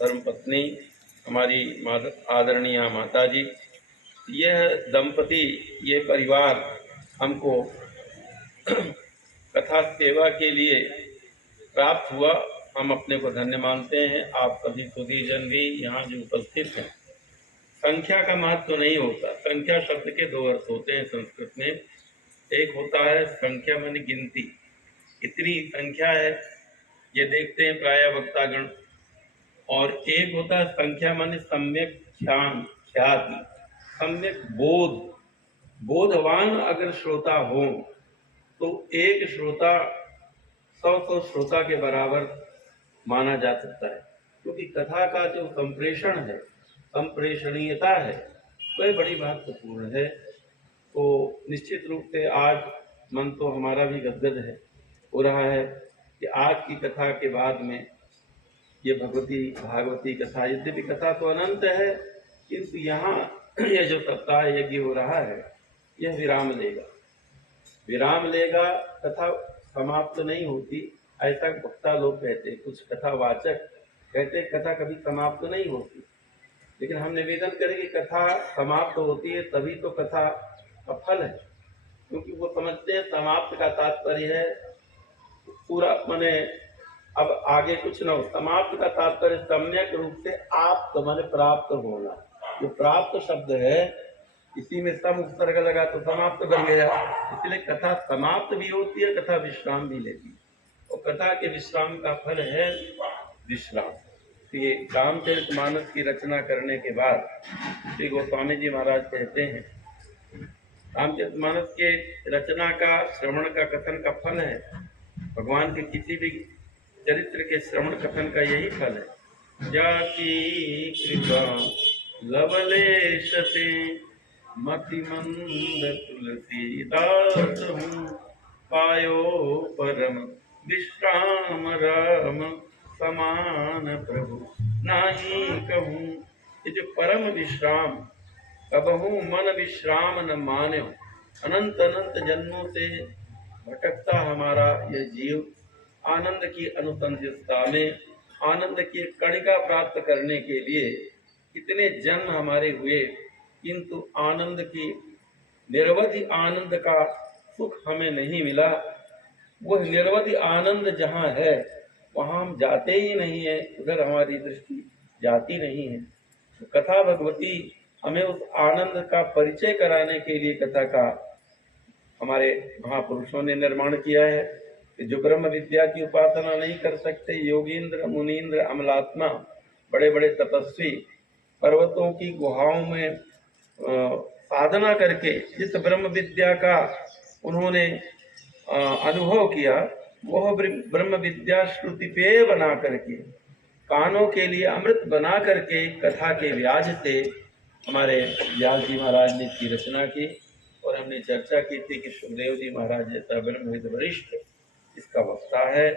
धर्मपत्नी हमारी आदरणीय माता जी, यह दंपति, ये परिवार हमको कथा सेवा के लिए प्राप्त हुआ। हम अपने को धन्य मानते हैं। आप सभी सुधीजन भी यहाँ जो उपस्थित हैं। संख्या का महत्व नहीं होता। संख्या शब्द के दो अर्थ होते हैं संस्कृत में। एक होता है संख्या माने गिनती, इतनी संख्या है, ये देखते हैं प्राय वक्तागण। और एक होता है संख्या माने सम्यक ध्यान, ख्याति, सम्यक बोध। बोधवान अगर श्रोता हो तो एक श्रोता 100 श्रोता के बराबर माना जा सकता है, क्योंकि कथा का जो संप्रेषण है, संप्रेषणीयता है, वह बड़ी महत्वपूर्ण है। तो निश्चित रूप से आज मन तो हमारा भी गदगद हो रहा है कि आज की कथा के बाद में ये भगवती भागवती कथा, यद्यपि कथा तो अनंत है, किंतु यहाँ यह जो सप्ताह यज्ञ हो रहा है यह विराम लेगा। विराम लेगा, कथा समाप्त नहीं होती, ऐसा वक्ता लोग कहते, कुछ कथावाचक कहते कथा कभी समाप्त नहीं होती। लेकिन हम निवेदन करें कि कथा समाप्त होती है तभी तो कथा का फल है, क्योंकि वो समझते हैं समाप्त का तात्पर्य है पूरा, माने अब आगे कुछ न हो। समाप्त का तात्पर्य सम्यक रूप से आप माने प्राप्त होना। जो प्राप्त शब्द है इसी में सम उपसर्ग लगा तो समाप्त बन गया। इसलिए कथा समाप्त भी होती है, कथा विश्राम भी लेती है, और कथा के विश्राम का फल है विश्राम। तो ये रामचरितमानस की रचना करने के बाद श्री गोस्वामी जी महाराज कहते हैं, रामचरितमानस के रचना का, श्रवण का, कथन का फल है, भगवान के किसी भी चरित्र के श्रवण कथन का यही फल है। जाकी कृपा लवलेश से मति मंद तुलसीदास हूँ, पायो परम विश्राम राम समान प्रभु नाही कहूँ। ये जो परम विश्राम, कबहू मन विश्राम न मान्यो, अनंत अनंत जन्मों से भटकता हमारा यह जीव आनंद की अनुसंधिता में, आनंद की कणिका प्राप्त करने के लिए कितने जन्म हमारे हुए, किंतु आनंद की निरवधि आनंद का सुख हमें नहीं मिला। वह निरवधि आनंद जहाँ है वहाँ हम जाते ही नहीं है, उधर हमारी दृष्टि जाती नहीं है। तो कथा भगवती हमें उस आनंद का परिचय कराने के लिए कथा का हमारे महापुरुषों ने निर्माण किया है कि जो ब्रह्म विद्या की उपासना नहीं कर सकते, योगींद्र मुनींद्र अमलात्मा, बड़े बड़े तपस्वी पर्वतों की गुहाओं में साधना करके जिस ब्रह्म विद्या का उन्होंने अनुभव किया, वह ब्रह्म विद्या श्रुति पेय बना करके, कानों के लिए अमृत बना करके कथा के व्याज से हमारे व्यास जी महाराज ने इसकी रचना की। और हमने चर्चा की थी कि सुखदेव जी महाराज जैसा ब्रह्मविद वरिष्ठ इसका वक्ता है।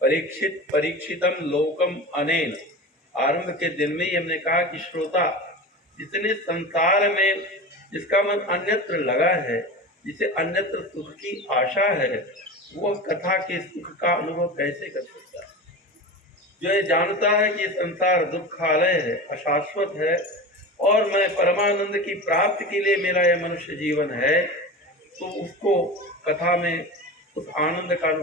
परीक्षितम लोकम अनेन, आरंभ के दिन में ही हमने कहा कि श्रोता जितने संसार में जिसका मन अन्यत्र लगा है, जिसे अन्यत्र सुख की आशा है, वह कथा के सुख का अनुभव कैसे कर सकता है। जो ये जानता है कि संसार दुखालय है, अशाश्वत है, और मैं परमानंद की प्राप्ति के लिए मेरा यह मनुष्य जीवन है, तो उसको कथा में उस आनंद का